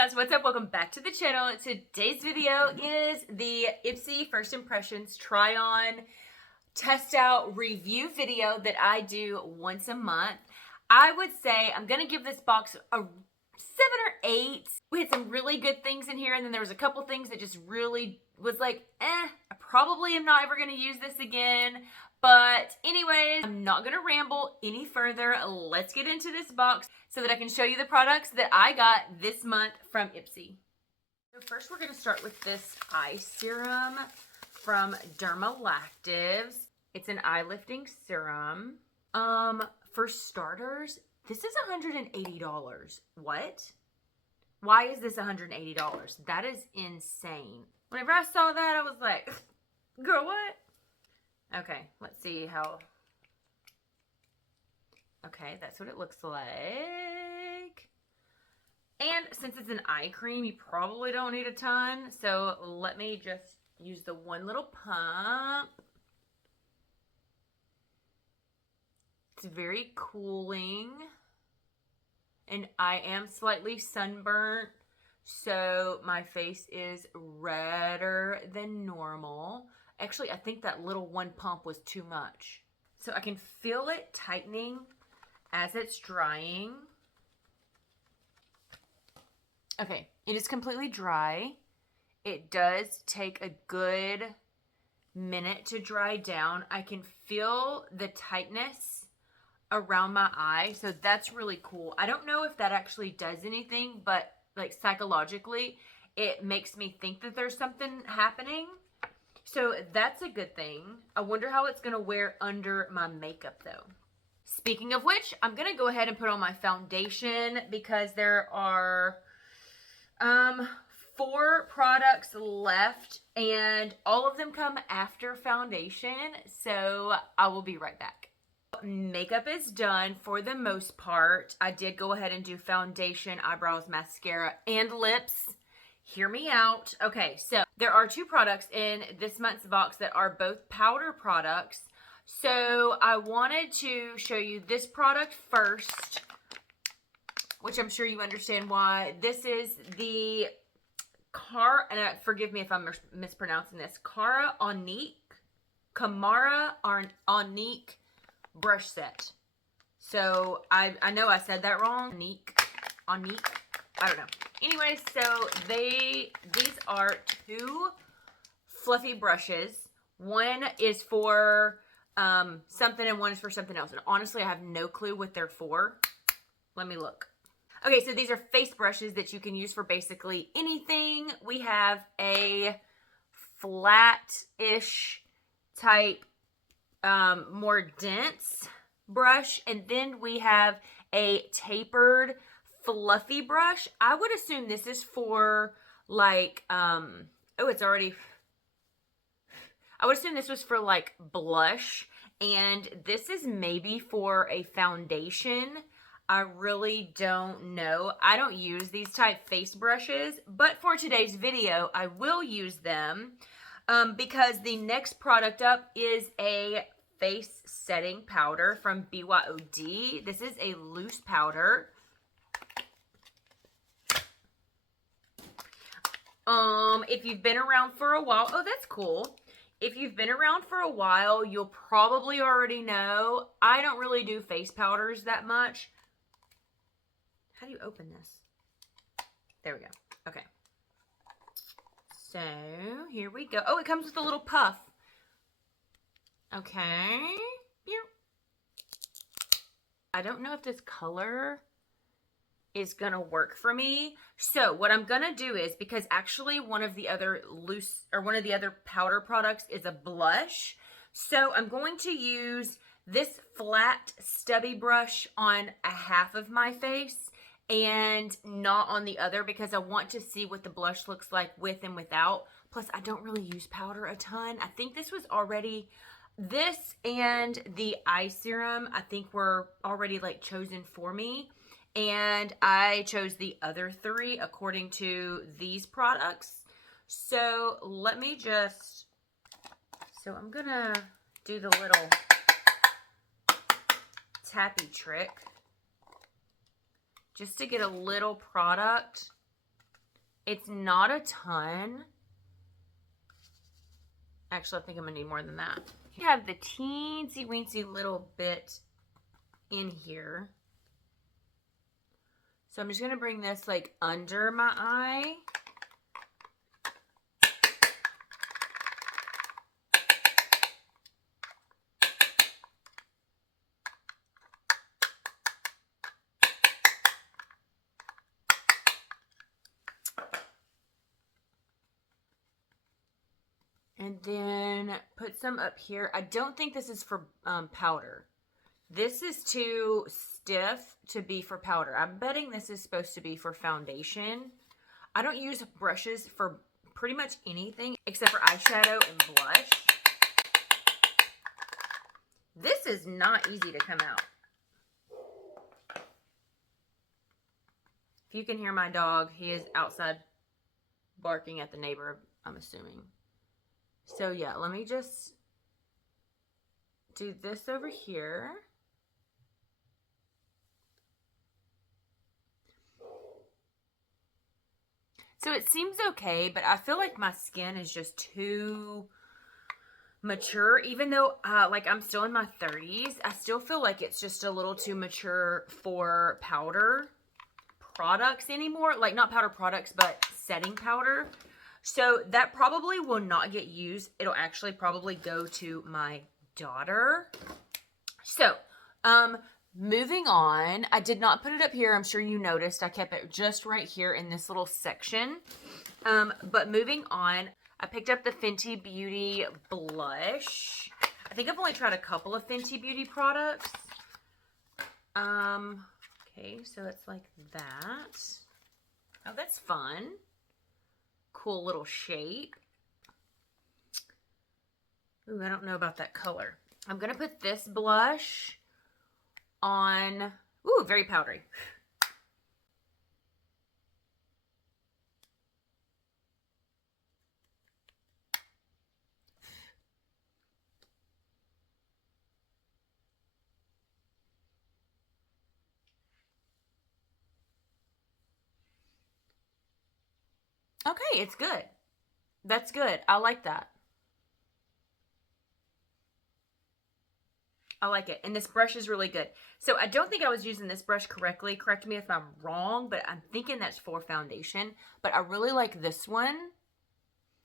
guys, what's up? Welcome back to the channel. Today's video is the IPSY First Impressions Try On Test Out Review video that I do once a month. I would say I'm going to give this box a 7 or 8. We had some really good things in here, and then there was a couple things that just really was like, I probably am not ever going to use this again. But anyways, I'm not going to ramble any further. Let's get into this box so that I can show you the products that I got this month from IPSY. So first we're going to start with this eye serum from Dermalactives. It's an eye lifting serum. For starters, this is $180. What? Why is this $180? That is insane. Whenever I saw that, I was like, girl, what? Okay, let's see how... Okay, that's what it looks like. And since it's an eye cream, you probably don't need a ton. So let me just use the one little pump. It's very cooling. And I am slightly sunburnt, so my face is redder than normal. Actually, I think that little one pump was too much. So I can feel it tightening as it's drying. Okay, it is completely dry. It does take a good minute to dry down. I can feel the tightness around my eye, so that's really cool. I don't know if that actually does anything, but like psychologically, it makes me think that there's something happening. So that's a good thing. I wonder how it's going to wear under my makeup though. Speaking of which, I'm going to go ahead and put on my foundation because there are 4 products left and all of them come after foundation. So I will be right back. Makeup is done for the most part. I did go ahead and do foundation, eyebrows, mascara, and lips. Hear me out. Okay, so there are 2 products in this month's box that are both powder products. So I wanted to show you this product first, which I'm sure you understand why. This is the forgive me if I'm mispronouncing this, Kamara Onique brush set. So I know I said that wrong. Onique. I don't know. Anyway, so these are 2 fluffy brushes. One is for something and one is for something else. And honestly, I have no clue what they're for. Let me look. Okay, so these are face brushes that you can use for basically anything. We have a flat-ish type, more dense brush. And then we have a tapered fluffy brush. I would assume this is for like I would assume this was for like blush, and this is maybe for a foundation. I really don't know. I don't use these type face brushes, but for today's video I will use them because the next product up is a face setting powder from BYOD. This is a loose powder. If you've been around for a while, oh, that's cool. If you've been around for a while, you'll probably already know I don't really do face powders that much. How do you open this? There we go. Okay. So, here we go. Oh, it comes with a little puff. Okay. I don't know if this color is gonna work for me. So what I'm gonna do is, because actually one of the other powder products is a blush, so I'm going to use this flat stubby brush on a half of my face and not on the other, because I want to see what the blush looks like with and without. Plus I don't really use powder a ton. I think this and the eye serum I think were already like chosen for me. And I chose the other 3 according to these products. So let me just, I'm gonna do the little tappy trick just to get a little product It's not a ton. Actually, I think I'm gonna need more than that. You have the teensy weensy little bit in here. So I'm just gonna bring this like under my eye. And then put some up here. I don't think this is for powder. This is too stiff to be for powder. I'm betting this is supposed to be for foundation. I don't use brushes for pretty much anything except for eyeshadow and blush. This is not easy to come out. If you can hear my dog, he is outside barking at the neighbor, I'm assuming. So yeah, let me just do this over here. So it seems okay, but I feel like my skin is just too mature. Even though like I'm still in my 30s, I still feel like it's just a little too mature for powder products anymore. Like not powder products, but setting powder. So that probably will not get used. It'll actually probably go to my daughter. So, moving on. I did not put it up here. I'm sure you noticed. I kept it just right here in this little section. But moving on, I picked up the Fenty Beauty blush. I think I've only tried a couple of Fenty Beauty products. Okay, so it's like that. Oh, that's fun. Cool little shape. Ooh, I don't know about that color. I'm going to put this blush on. Ooh, very powdery. Okay, it's good. That's good. I like that. I like it. And this brush is really good. So I don't think I was using this brush correctly. Correct me if I'm wrong, but I'm thinking that's for foundation. But I really like this one.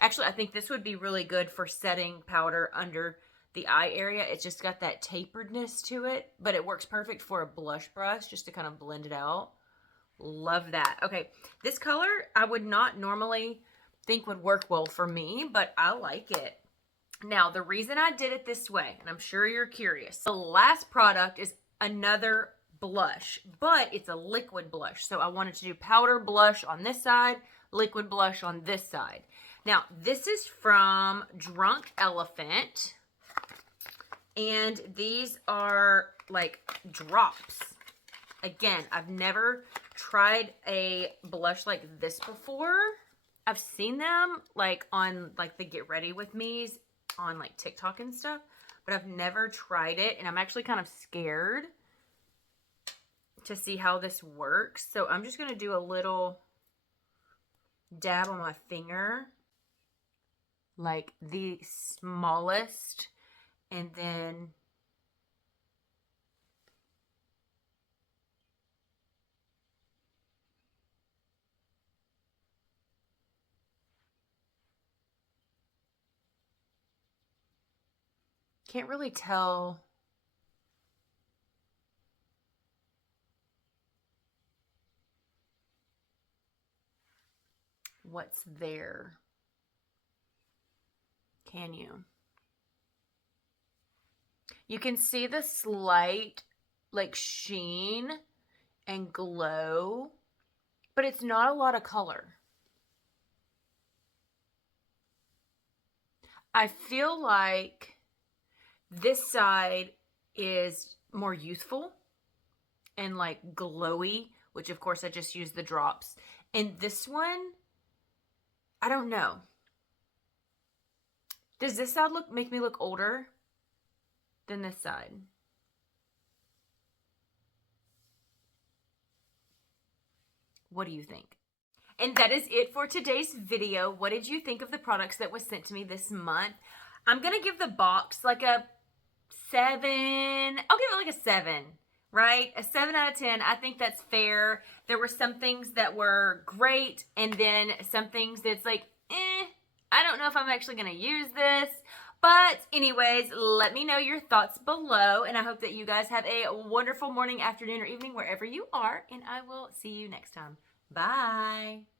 Actually, I think this would be really good for setting powder under the eye area. It's just got that taperedness to it, but it works perfect for a blush brush just to kind of blend it out. Love that. Okay, this color I would not normally think would work well for me, but I like it. Now, the reason I did it this way, and I'm sure you're curious, the last product is another blush, but it's a liquid blush. So I wanted to do powder blush on this side, liquid blush on this side. Now, this is from Drunk Elephant, and these are like drops. Again, I've never tried a blush like this before. I've seen them like on like the Get Ready With Me's on like TikTok and stuff, but I've never tried it, and I'm actually kind of scared to see how this works. So I'm just going to do a little dab on my finger, like the smallest, and then can't really tell what's there. Can you? You can see the slight like sheen and glow, but it's not a lot of color. I feel like this side is more youthful and like glowy, which of course I just used the drops. And this one, I don't know. Does this side make me look older than this side? What do you think? And that is it for today's video. What did you think of the products that was sent to me this month? I'm going to give the box like a 7. I'll give it like a 7, right? A 7 out of 10. I think that's fair. There were some things that were great, and then some things that's like, I don't know if I'm actually going to use this. But anyways, let me know your thoughts below, and I hope that you guys have a wonderful morning, afternoon, or evening wherever you are, and I will see you next time. Bye.